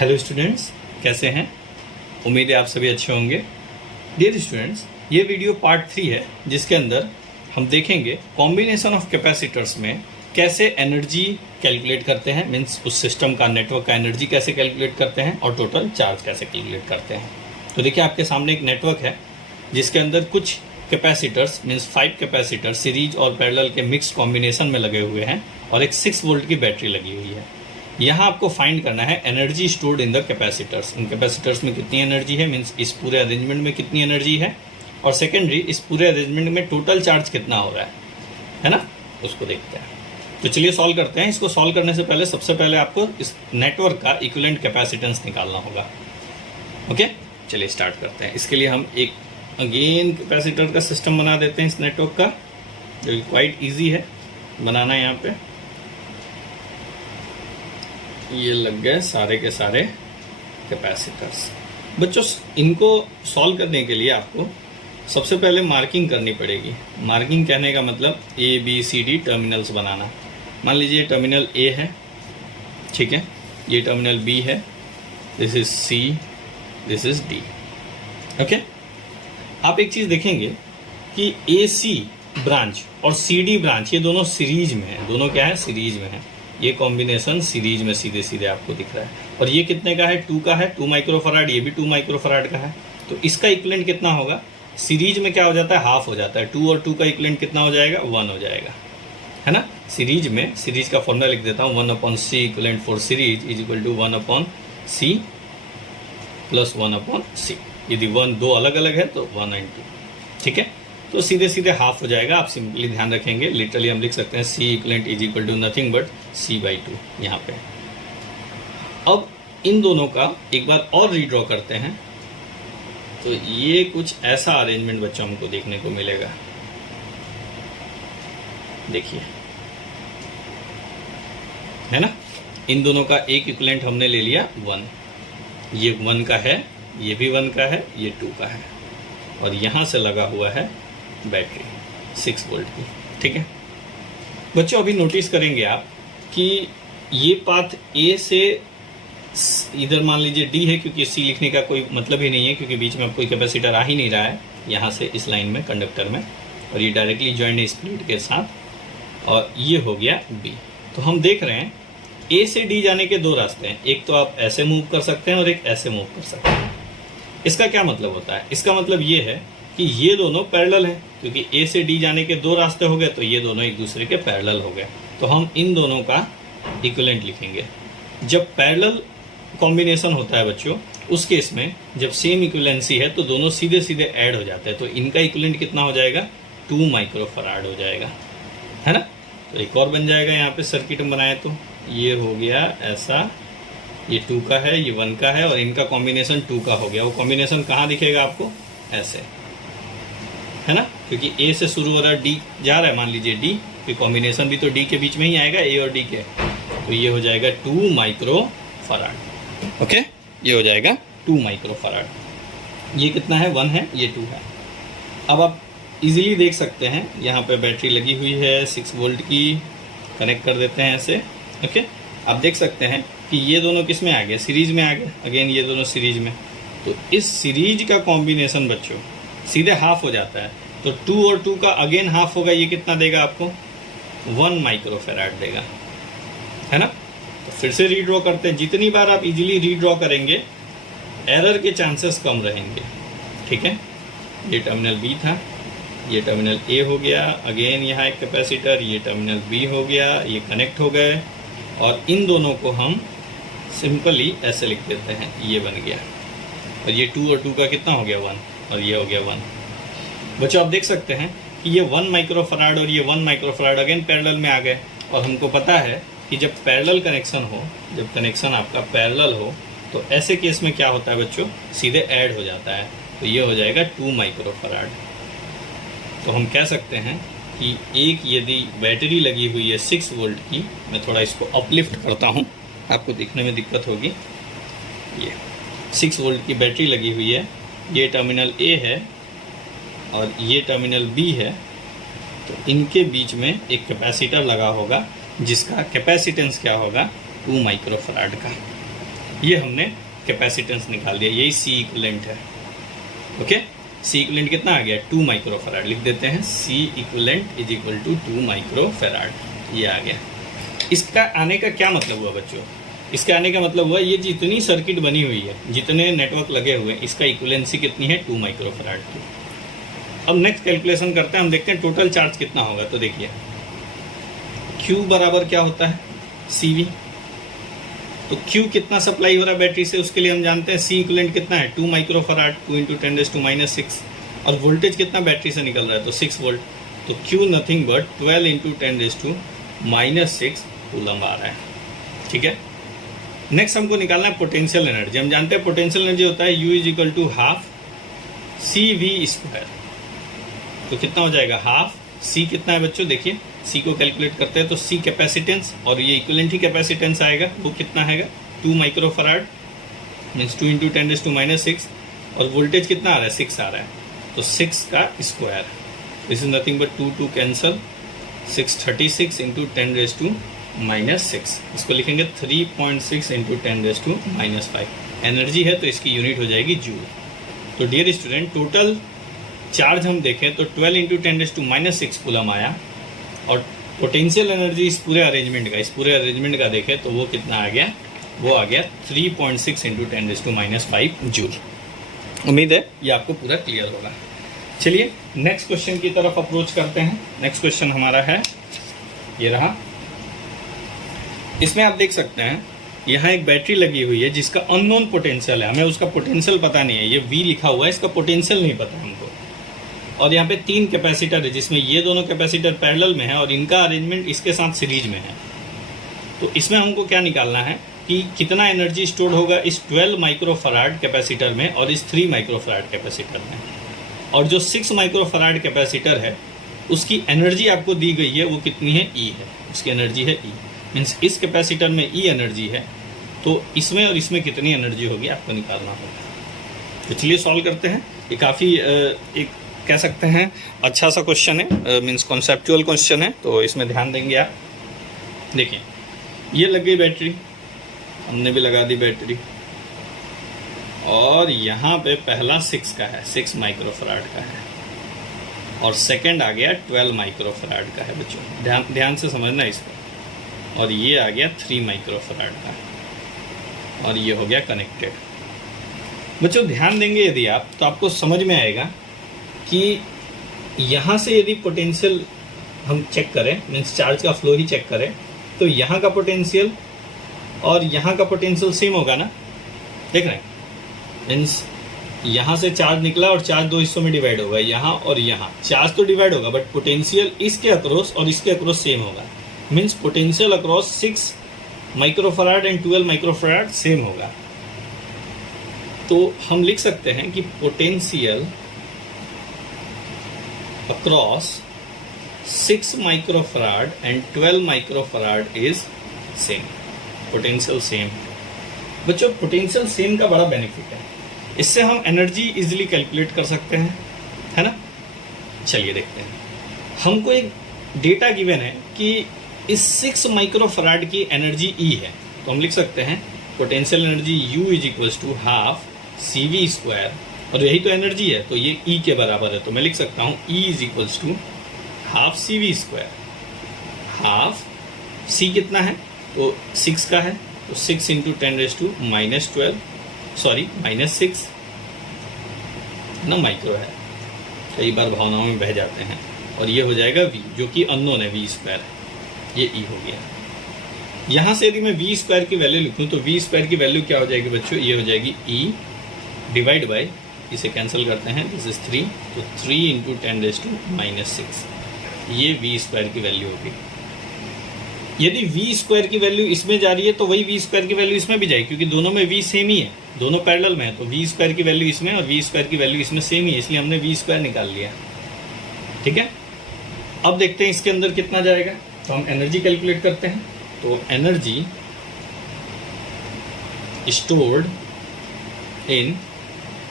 Hello students, कैसे हैं? उम्मीद है आप सभी अच्छे होंगे। डियर स्टूडेंट्स, ये वीडियो पार्ट 3 है जिसके अंदर हम देखेंगे कॉम्बिनेशन ऑफ कैपेसिटर्स में कैसे एनर्जी कैलकुलेट करते हैं, मीन्स उस सिस्टम का नेटवर्क का एनर्जी कैसे कैलकुलेट करते हैं और टोटल चार्ज कैसे कैलकुलेट करते हैं। तो देखिए, आपके सामने एक नेटवर्क है जिसके अंदर कुछ कैपेसिटर्स मीन्स 5 कैपेसिटर सीरीज और पैरेलल के मिक्स कॉम्बिनेशन में लगे हुए हैं और एक 6 वोल्ट की बैटरी लगी हुई है। यहाँ आपको फाइंड करना है energy stored in the capacitors. In capacitors में कितनी एनर्जी है, मीन्स इस पूरे अरेंजमेंट में कितनी एनर्जी है, और सेकेंडरी इस पूरे अरेंजमेंट में टोटल चार्ज कितना हो रहा है ना, उसको देखते हैं। तो चलिए सॉल्व करते हैं। इसको सॉल्व करने से पहले सबसे पहले आपको इस नेटवर्क का इक्विवेलेंट कैपेसिटेंस निकालना होगा। ओके, चलिए स्टार्ट करते हैं। इसके लिए हम एक अगेन कैपेसिटर का सिस्टम बना देते हैं इस नेटवर्क का, जो कि क्वाइट ईजी है बनाना। यहाँ पे ये लग गए सारे के सारे कैपेसिटर्स। बच्चों, इनको सॉल्व करने के लिए आपको सबसे पहले मार्किंग करनी पड़ेगी। मार्किंग कहने का मतलब A B C D terminals बनाना। मान लीजिए टर्मिनल ए है, ठीक है, ये टर्मिनल बी है, this is C, this is D. Okay, आप एक चीज़ देखेंगे कि ए सी ब्रांच और सी डी ब्रांच ये दोनों सीरीज में है। दोनों क्या है? सीरीज में है। ये कॉम्बिनेशन सीरीज में सीधे सीधे आपको दिख रहा है। और ये कितने का है? 2 का है, 2 माइक्रोफराड। ये भी 2 माइक्रोफराड का है। तो इसका इक्विवेलेंट कितना होगा? सीरीज में क्या हो जाता है? हाफ हो जाता है। 2 और 2 का इक्विवेलेंट कितना हो जाएगा? 1 हो जाएगा, है ना। सीरीज में, सीरीज का फॉर्मूला लिख देता हूँ, 1/c equivalent for series is equal to 1/c plus 1/c। यदि 1 2 अलग अलग है तो 1 and 2, ठीक है। तो सीधे सीधे हाफ हो जाएगा। आप सिंपली ध्यान रखेंगे, लिटरली हम लिख सकते हैं C equivalent is equal to nothing but C/2 यहाँ पे। अब इन दोनों का एक बार और रीड्रॉ करते हैं। तो ये कुछ ऐसा अरेंजमेंट बच्चों हमको देखने को मिलेगा। देखिए, है ना, इन दोनों का एक इक्विवेलेंट हमने ले लिया 1। ये 1 का है, ये भी 1 का है, ये 2 का है, और यहाँ से लगा हुआ है बैटरी 6 वोल्ट की, ठीक है। बच्चों, अभी नोटिस करेंगे आप कि ये पाथ ए से इधर मान लीजिए डी है, क्योंकि सी लिखने का कोई मतलब ही नहीं है, क्योंकि बीच में अब कोई कैपेसिटर आ ही नहीं रहा है यहाँ से इस लाइन में, कंडक्टर में, और ये डायरेक्टली ज्वाइंट है स्प्लिट के साथ। और ये हो गया बी। तो हम देख रहे हैं ए से डी जाने के 2 रास्ते हैं। एक तो आप ऐसे मूव कर सकते हैं और एक ऐसे मूव कर सकते हैं। इसका क्या मतलब होता है? इसका मतलब ये है कि ये दोनों पैरेलल हैं, क्योंकि ए से डी जाने के 2 रास्ते हो गए, तो ये दोनों एक दूसरे के पैरेलल हो गए। तो हम इन दोनों का इक्विवेलेंट लिखेंगे। जब पैरेलल कॉम्बिनेशन होता है बच्चों, उस केस में जब सेम इक्विवेलेंसी है तो दोनों सीधे सीधे ऐड हो जाते हैं। तो इनका इक्विवेलेंट कितना हो जाएगा? 2 माइक्रोफराड हो जाएगा, है ना। तो एक और बन जाएगा यहाँ पे सर्किट हम बनाए तो ये हो गया ऐसा, ये 2 का है, ये 1 का है, और इनका कॉम्बिनेशन 2 का हो गया। वो कॉम्बिनेशन कहाँ दिखेगा आपको? ऐसे, है ना, क्योंकि ए से शुरू हो रहा है, डी जा रहा है, मान लीजिए डी, कि कॉम्बिनेशन भी तो डी के बीच में ही आएगा, ए और डी के। तो ये हो जाएगा 2 माइक्रोफराड। ओके, ये हो जाएगा 2 माइक्रोफराड। ये कितना है? 1 है, ये 2 है। अब आप इजीली देख सकते हैं, यहाँ पे बैटरी लगी हुई है 6 वोल्ट की, कनेक्ट कर देते हैं ऐसे। ओके, आप देख सकते हैं कि ये दोनों किस में आ गए? सीरीज में आ गए। अगेन ये दोनों सीरीज में। तो इस सीरीज का कॉम्बिनेशन बच्चों सीधे हाफ हो जाता है। तो 2 और 2 का अगेन हाफ होगा। ये कितना देगा आपको? 1 माइक्रोफेराड देगा, है ना। तो फिर से रीड्रॉ करते हैं। जितनी बार आप इजीली रीड्रॉ करेंगे, एरर के चांसेस कम रहेंगे, ठीक है। ये टर्मिनल बी था, ये टर्मिनल ए हो गया, अगेन यहाँ एक कैपेसिटर, ये टर्मिनल बी हो गया, ये कनेक्ट हो गए, और इन दोनों को हम सिंपली ऐसे लिख देते हैं, ये बन गया। और ये 2 और 2 का कितना हो गया? 1, और ये हो गया 1। बच्चों, आप देख सकते हैं कि ये 1 माइक्रोफराड और ये 1 माइक्रोफराड अगेन पैरेलल में आ गए। और हमको पता है कि जब पैरेलल कनेक्शन हो, जब कनेक्शन आपका पैरेलल हो, तो ऐसे केस में क्या होता है बच्चों? सीधे ऐड हो जाता है। तो ये हो जाएगा 2 माइक्रोफराड। तो हम कह सकते हैं कि एक यदि बैटरी लगी हुई है 6 वोल्ट की, मैं थोड़ा इसको अपलिफ्ट करता हूँ, आपको दिखने में दिक्कत होगी। ये 6 वोल्ट की बैटरी लगी हुई है, ये टर्मिनल ए है और ये टर्मिनल बी है। तो इनके बीच में एक कैपेसिटर लगा होगा जिसका कैपेसिटेंस क्या होगा? 2 माइक्रोफराड का। ये हमने कैपेसिटेंस निकाल दिया, यही सी इक्विवेलेंट है। ओके, सी इक्विवेलेंट कितना आ गया, 2 माइक्रोफैराड। लिख देते हैं C equivalent is equal to 2 microfarad. ये आ गया। इसका आने का क्या मतलब हुआ बच्चों, इसके आने का मतलब हुआ ये जितनी सर्किट बनी हुई है, जितने नेटवर्क लगे हुए हैं, इसका इक्विवेलेंसी कितनी है, 2 माइक्रोफैराड की। अब नेक्स्ट कैलकुलेशन करते हैं, हम देखते हैं टोटल चार्ज कितना होगा। तो देखिए Q बराबर क्या होता है, CV। तो Q कितना सप्लाई हो रहा है बैटरी से, उसके लिए हम जानते हैं C इक्विवेलेंट कितना है, 2 माइक्रोफैराड, 2 × 10⁻⁶। और वोल्टेज कितना बैटरी से निकल रहा है, तो 6 वोल्ट। तो Q नथिंग बट 12 × 10⁻⁶ कूलम आ रहा है। ठीक है, नेक्स्ट हमको निकालना है पोटेंशियल एनर्जी। हम जानते हैं पोटेंशियल एनर्जी होता है U = ½ CV²। तो कितना हो जाएगा, हाफ C कितना है बच्चों, देखिए C को कैलकुलेट करते हैं तो C कैपेसिटेंस, और ये इक्विवेलेंट ही कैपेसिटेंस आएगा, वो कितना है 2 माइक्रोफैराड मीन्स 2 × 10⁻⁶। और वोल्टेज कितना आ रहा है, 6 आ रहा है, तो 6 का square, this is nothing but 2 cancel, 636 × 10⁻⁶। इसको लिखेंगे 3.6 × 10⁻⁵। एनर्जी है तो इसकी यूनिट हो जाएगी जूल। तो डियर स्टूडेंट, टोटल चार्ज हम देखें तो 12 × 10⁻⁶ कूलम आया, और पोटेंशियल एनर्जी इस पूरे अरेंजमेंट का देखें तो वो कितना आ गया, वो आ गया 3.6 × 10⁻⁵ जूल। उम्मीद है ये आपको पूरा क्लियर होगा। चलिए नेक्स्ट क्वेश्चन की तरफ अप्रोच करते हैं। नेक्स्ट क्वेश्चन हमारा है, ये रहा। इसमें आप देख सकते हैं यहाँ एक बैटरी लगी हुई है जिसका अननोन पोटेंशियल है, हमें उसका पोटेंशियल पता नहीं है, ये V लिखा हुआ है, इसका पोटेंशियल नहीं पता हमको। और यहाँ पे 3 कैपेसिटर है जिसमें ये दोनों कैपेसिटर पैरेलल में है और इनका अरेंजमेंट इसके साथ सीरीज में है। तो इसमें हमको क्या निकालना है कि कितना एनर्जी स्टोर होगा इस 12 माइक्रोफैराड कैपेसिटर में और इस 3 माइक्रोफैराड कैपेसिटर में। और जो 6 माइक्रोफैराड कैपेसिटर है उसकी एनर्जी आपको दी गई है, वो कितनी है, E है, उसकी एनर्जी है E। मीन्स इस कैपेसिटर में E एनर्जी है, तो इसमें और इसमें कितनी एनर्जी होगी आपको निकालना होगा। तो चलिए सॉल्व करते हैं। ये काफ़ी एक कह सकते हैं अच्छा सा क्वेश्चन है, मीन्स कॉन्सेप्चुअल क्वेश्चन है, तो इसमें ध्यान देंगे आप। देखिए ये लग गई बैटरी, हमने भी लगा दी बैटरी, और यहाँ पे पहला 6 का है, 6 माइक्रोफैराड का है, और सेकंड आ गया 12 माइक्रोफैराड का है बच्चों, ध्यान से समझना इसको। और ये आ गया 3 माइक्रोफैराड का, और ये हो गया कनेक्टेड। बच्चों ध्यान देंगे यदि आप, तो आपको समझ में आएगा कि यहाँ से यदि पोटेंशियल हम चेक करें, मीन्स चार्ज का फ्लो ही चेक करें, तो यहाँ का पोटेंशियल और यहाँ का पोटेंशियल सेम होगा ना, देख रहे हैं। मीन्स यहाँ से चार्ज निकला और चार्ज 2 हिस्सों में डिवाइड होगा, यहाँ और यहाँ चार्ज तो डिवाइड होगा, बट पोटेंशियल इसके अक्रॉस और इसके अक्रॉस सेम होगा। Means potential across 6 microfarad and 12 microfarad same होगा। तो हम लिख सकते हैं कि potential across 6 microfarad and 12 microfarad is same, potential same. बच्चों पोटेंशियल सेम का बड़ा बेनिफिट है, इससे हम एनर्जी इजीली कैलकुलेट कर सकते हैं, है ना। चलिए देखते हैं, हमको एक डेटा गिवन है कि इस 6 माइक्रोफैराड की एनर्जी E है, तो हम लिख सकते हैं पोटेंशियल एनर्जी U = ½ CV², और यही तो एनर्जी है, तो ये E के बराबर है, तो मैं लिख सकता हूँ E = ½ CV²। हाफ C कितना है, तो 6 का है, तो 6 × 10⁻⁻12 ना, माइक्रो है, कई बार भावनाओं में बह जाते हैं। और ये हो जाएगा V, जो कि अननोन है, V², ये E हो गया। यहाँ से यदि मैं V² की वैल्यू लिखूँ तो V² की वैल्यू क्या हो जाएगी बच्चों, ये हो जाएगी E डिवाइड बाय, इसे कैंसिल करते हैं, दिस इज 3, तो 3 × 10⁻⁶, ये V² की वैल्यू होगी। यदि V² की वैल्यू इसमें जा रही है तो वही V² की वैल्यू इसमें भी जाएगी, क्योंकि दोनों में V सेम ही है, दोनों पैरेलल में है, तो V² की वैल्यू इसमें और V² की वैल्यू इसमें सेम ही है, इसलिए हमने V² निकाल लिया। ठीक है, अब देखते हैं इसके अंदर कितना जाएगा, तो हम एनर्जी कैलकुलेट करते हैं। तो एनर्जी स्टोर्ड इन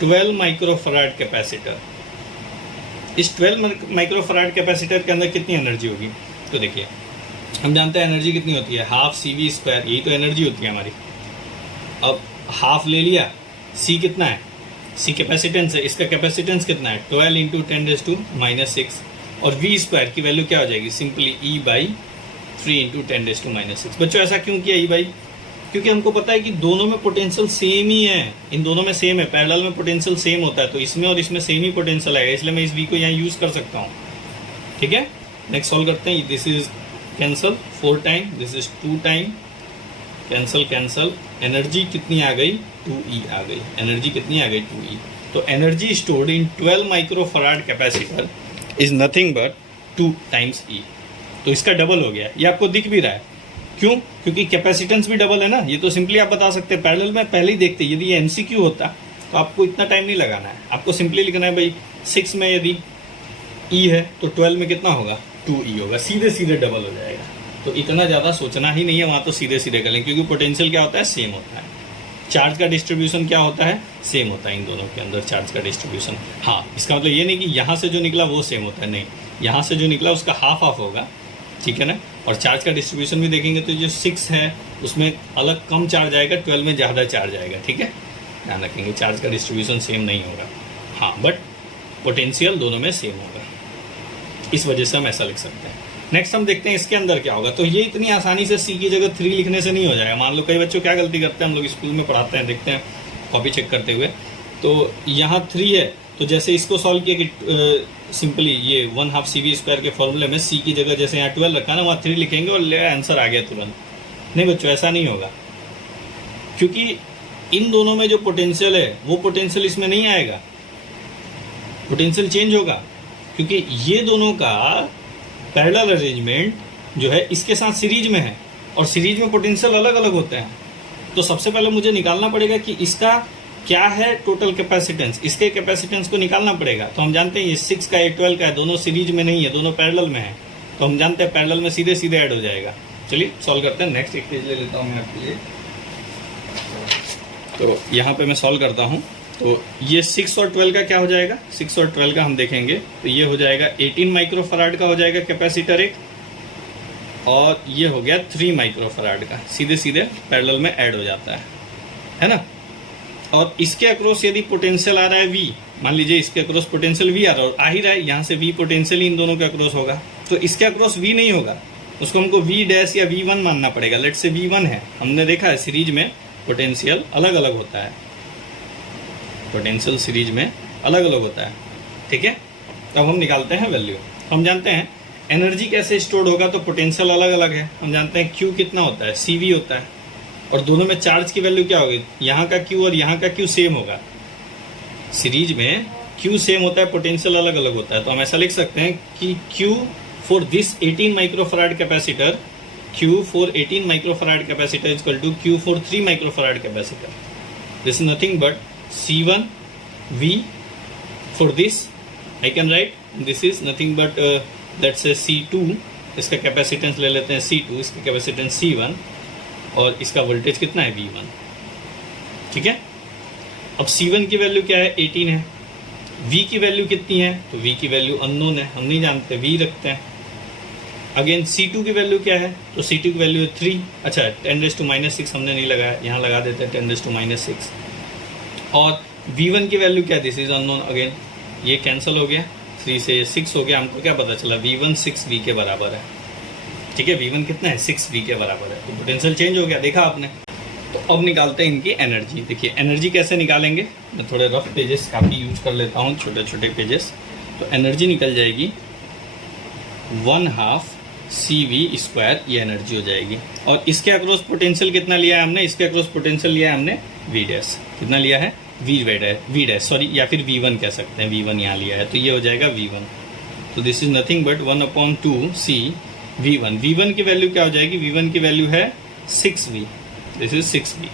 12 माइक्रोफैराड कैपेसिटर, इस 12 माइक्रोफैराड कैपेसिटर के अंदर कितनी एनर्जी होगी, तो देखिए हम जानते हैं एनर्जी कितनी होती है, ½ CV², यही तो एनर्जी होती है हमारी। अब हाफ ले लिया, सी कितना है, सी कैपेसिटेंस है, इसका कैपेसिटेंस कितना है 12 इंटू 10⁻⁻6 और वी स्क्वायर की वैल्यू क्या हो जाएगी सिंपली E/3 इंटू 10⁻⁻6। बच्चों ऐसा क्यों किया E/, क्योंकि हमको पता है कि दोनों में पोटेंशियल सेम ही है, इन दोनों में सेम है, पैरेलल में पोटेंशियल सेम होता है, तो इसमें और इसमें सेम ही पोटेंशियल आएगा, इसलिए मैं इस V को यहाँ यूज कर सकता हूँ। ठीक है, नेक्स्ट सॉल्व करते हैं। This is cancel 4 time, this is 2 time, cancel cancel, energy कितनी आ गई 2E आ गई, एनर्जी कितनी आ गई 2E। तो energy stored in 12 microfarad capacitor is nothing but 2 times E। तो इसका डबल हो गया, ये आपको दिख भी रहा है, क्यों, क्योंकि कैपेसिटेंस भी डबल है ना। ये तो सिंपली आप बता सकते हैं, पैरेलल में पहले ही देखते, यदि ये MCQ होता तो आपको इतना टाइम नहीं लगाना है, आपको सिंपली लिखना है भाई 6 में यदि E है तो 12 में कितना होगा 2E होगा, सीधे सीधे डबल हो जाएगा। तो इतना ज़्यादा सोचना ही नहीं है, वहाँ तो सीधे सीधे कर लें, क्योंकि पोटेंशियल क्या होता है सेम होता है, चार्ज का डिस्ट्रीब्यूशन क्या होता है सेम होता है इन दोनों के अंदर चार्ज का डिस्ट्रीब्यूशन। हाँ, इसका मतलब ये नहीं कि यहाँ से जो निकला वो सेम होता है, नहीं, यहाँ से जो निकला उसका हाफ हाफ होगा, ठीक है ना। और चार्ज का डिस्ट्रीब्यूशन भी देखेंगे तो जो 6 है उसमें अलग कम चार्ज आएगा, 12 में ज़्यादा चार्ज आएगा, ठीक है, ध्यान रखेंगे चार्ज का डिस्ट्रीब्यूशन सेम नहीं होगा। हाँ, बट पोटेंशियल दोनों में सेम होगा, इस वजह से हम ऐसा लिख सकते हैं। नेक्स्ट हम देखते हैं इसके अंदर क्या होगा। तो ये इतनी आसानी से C की जगह 3 लिखने से नहीं हो जाएगा। मान लो कई बच्चों क्या गलती करते हैं, हम लोग स्कूल में पढ़ाते हैं, देखते हैं कॉपी चेक करते हुए, तो यहाँ 3 है, तो जैसे इसको सॉल्व किया कि सिंपली ये 1/2 CV² के फॉर्मूले में C की जगह जैसे यहाँ 12 रखा ना, वहाँ 3 लिखेंगे और ले आंसर आ गया तुरंत। नहीं बच्चों, ऐसा नहीं होगा, क्योंकि इन दोनों में जो पोटेंशियल है वो पोटेंशियल इसमें नहीं आएगा, पोटेंशियल चेंज होगा, क्योंकि ये दोनों का पैरेलल अरेंजमेंट जो है इसके साथ सीरीज में है, और सीरीज में पोटेंशियल अलग अलग होते हैं। तो सबसे पहले मुझे निकालना पड़ेगा कि इसका क्या है टोटल कैपेसिटेंस, इसके कैपेसिटेंस को निकालना पड़ेगा। तो हम जानते हैं ये 6 का है 12 का है, दोनों सीरीज में नहीं है, दोनों पैरेलल में है, तो हम जानते हैं पैरेलल में सीधे सीधे ऐड हो जाएगा। चलिए सॉल्व करते हैं। नेक्स्ट एक पेज ले लेता हूँ मैं आपके लिए। तो यहाँ पे मैं सॉल्व करता हूँ। तो ये 6 और 12 का क्या हो जाएगा, 6 और 12 का हम देखेंगे तो ये हो जाएगा 18 माइक्रोफराड का हो जाएगा कैपेसिटर एक, और ये हो गया 3 माइक्रोफराड का, सीधे सीधे पैरेलल में ऐड हो जाता है ना। और इसके अक्रॉस यदि पोटेंशियल आ रहा है V, मान लीजिए इसके अक्रॉस पोटेंशियल V आ रहा है और आ ही रहा है, यहाँ से V पोटेंशियल ही इन दोनों के अक्रॉस होगा, तो इसके अक्रॉस V नहीं होगा, उसको हमको V' या V1 मानना पड़ेगा। लेट से V1 है, हमने देखा है सीरीज में पोटेंशियल अलग अलग होता है, पोटेंशियल सीरीज में अलग अलग होता है, ठीक है। अब हम निकालते हैं वैल्यू। हम जानते हैं एनर्जी कैसे स्टोर्ड होगा, तो पोटेंशियल अलग अलग है, हम जानते हैं Q कितना होता है CV होता है, और दोनों में चार्ज की वैल्यू क्या होगी, यहाँ का Q और यहाँ का Q सेम होगा, सीरीज में Q सेम होता है, पोटेंशियल अलग अलग होता है। तो हम ऐसा लिख सकते हैं कि Q for this 18 microfarad capacitor, Q for 18 microfarad capacitor is equal to Q for 3 microfarad capacitor. This is nothing but C1 V for this I can write, this is nothing but let's say C2, इसका capacitance ले लेते हैं C2, इसका capacitance C1, और इसका voltage कितना है V1, ठीक है। अब C1 की वैल्यू क्या है 18 है, V की वैल्यू कितनी है, तो V की वैल्यू अननोन है, हम नहीं जानते, V रखते हैं। अगेन C2 की वैल्यू क्या है, तो C2 की वैल्यू है 3, अच्छा 10⁻⁻6 हमने नहीं लगाया, यहाँ लगा देते हैं 10⁻⁻6। और V1 की वैल्यू क्या, दिस इज अननोन, अगेन ये कैंसिल हो गया, 3 से 6 हो गया, हमको क्या पता चला V1 6V के बराबर है, ठीक है। V1 कितना है 6V के बराबर है, तो पोटेंशियल चेंज हो गया, देखा आपने। तो अब निकालते हैं इनकी एनर्जी। देखिए एनर्जी कैसे निकालेंगे, मैं थोड़े रफ पेजेस काफ़ी यूज कर लेता हूँ, छोटे छोटे पेजेस। तो एनर्जी निकल जाएगी 1/2 CV², ये एनर्जी हो जाएगी। और इसके अक्रॉस पोटेंशियल कितना लिया है हमने, इसके अक्रॉस पोटेंशियल लिया है हमने V', कितना लिया है V' सॉरी, या फिर V1 कह सकते हैं, V1 यहाँ लिया है, तो ये हो जाएगा V1। तो this is nothing but 1/2 C V1। V1 की वैल्यू क्या हो जाएगी, V1 की वैल्यू है 6V, दिस इज 6V,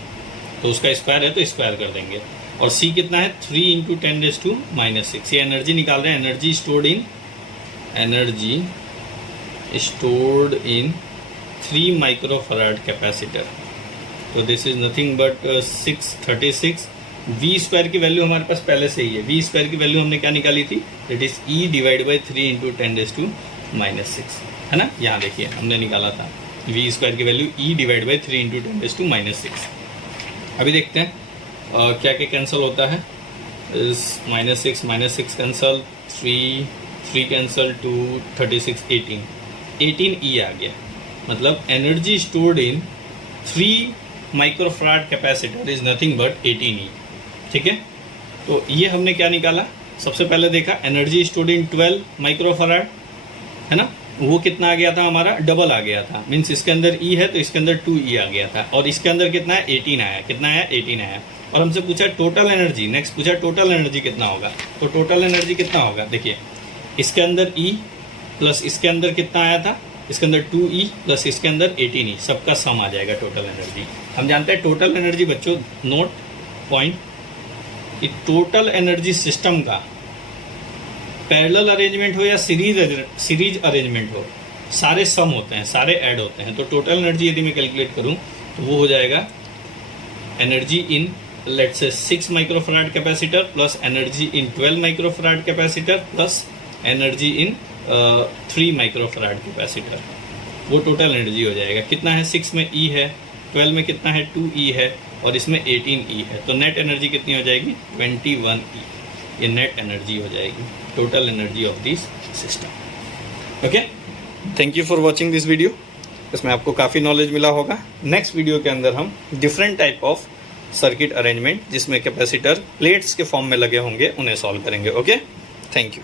तो उसका स्क्वायर है तो स्क्वायर कर देंगे। और C कितना है 3 इंटू 10⁻⁻6, ये एनर्जी निकाल रहे हैं, energy stored in 3 microfarad capacitor. तो this is nothing but 636। V² की वैल्यू हमारे पास पहले से ही है, V² की वैल्यू हमने क्या निकाली थी, इट इज E/3 इंटू 10⁻⁻6, है ना। यहाँ देखिए हमने निकाला था V² की वैल्यू E/3 इंटू 10⁻⁻6। अभी देखते हैं क्या क्या कैंसिल होता है, -6 कैंसिल, 3 कैंसिल, 2 36 18 ई आ गया। मतलब energy stored in 3 microfarad capacitor is nothing but 18 ई। ठीक है, तो ये हमने क्या निकाला, सबसे पहले देखा एनर्जी स्टोर्ड इन 12 माइक्रोफराड, है ना, वो कितना आ गया था हमारा, डबल आ गया था। मीन्स इसके अंदर ई है तो इसके अंदर 2 ई आ गया था, और इसके अंदर कितना है, 18 आया। कितना आया, 18 आया। और हमसे पूछा टोटल एनर्जी, नेक्स्ट पूछा टोटल एनर्जी कितना होगा। तो टोटल एनर्जी कितना होगा, देखिए इसके अंदर ई प्लस इसके अंदर कितना आया था, इसके अंदर 2E प्लस इसके अंदर 18E, सबका सम आ जाएगा टोटल एनर्जी। हम जानते हैं टोटल एनर्जी, बच्चों नोट पॉइंट, कि टोटल एनर्जी सिस्टम का पैरेलल अरेंजमेंट हो या सीरीज अरेंजमेंट हो, सारे सम होते हैं, सारे ऐड होते हैं। तो टोटल एनर्जी यदि मैं कैलकुलेट करूं तो वो हो जाएगा energy in let's say 6 microfarad capacitor plus energy in 12 microfarad capacitor plus energy in 3 microfarad capacitor, वो टोटल एनर्जी हो जाएगा। कितना है, 6 में E है, 12 में कितना है, 2E है, और इसमें 18E है। तो नेट एनर्जी कितनी हो जाएगी, 21E। ये नेट एनर्जी हो जाएगी, total energy of this system. Okay, thank you for watching this video. इसमें आपको काफ़ी नॉलेज मिला होगा। नेक्स्ट वीडियो के अंदर हम different type of circuit arrangement जिसमें कैपेसिटर प्लेट्स के फॉर्म में लगे होंगे, उन्हें सॉल्व करेंगे। Okay, thank you.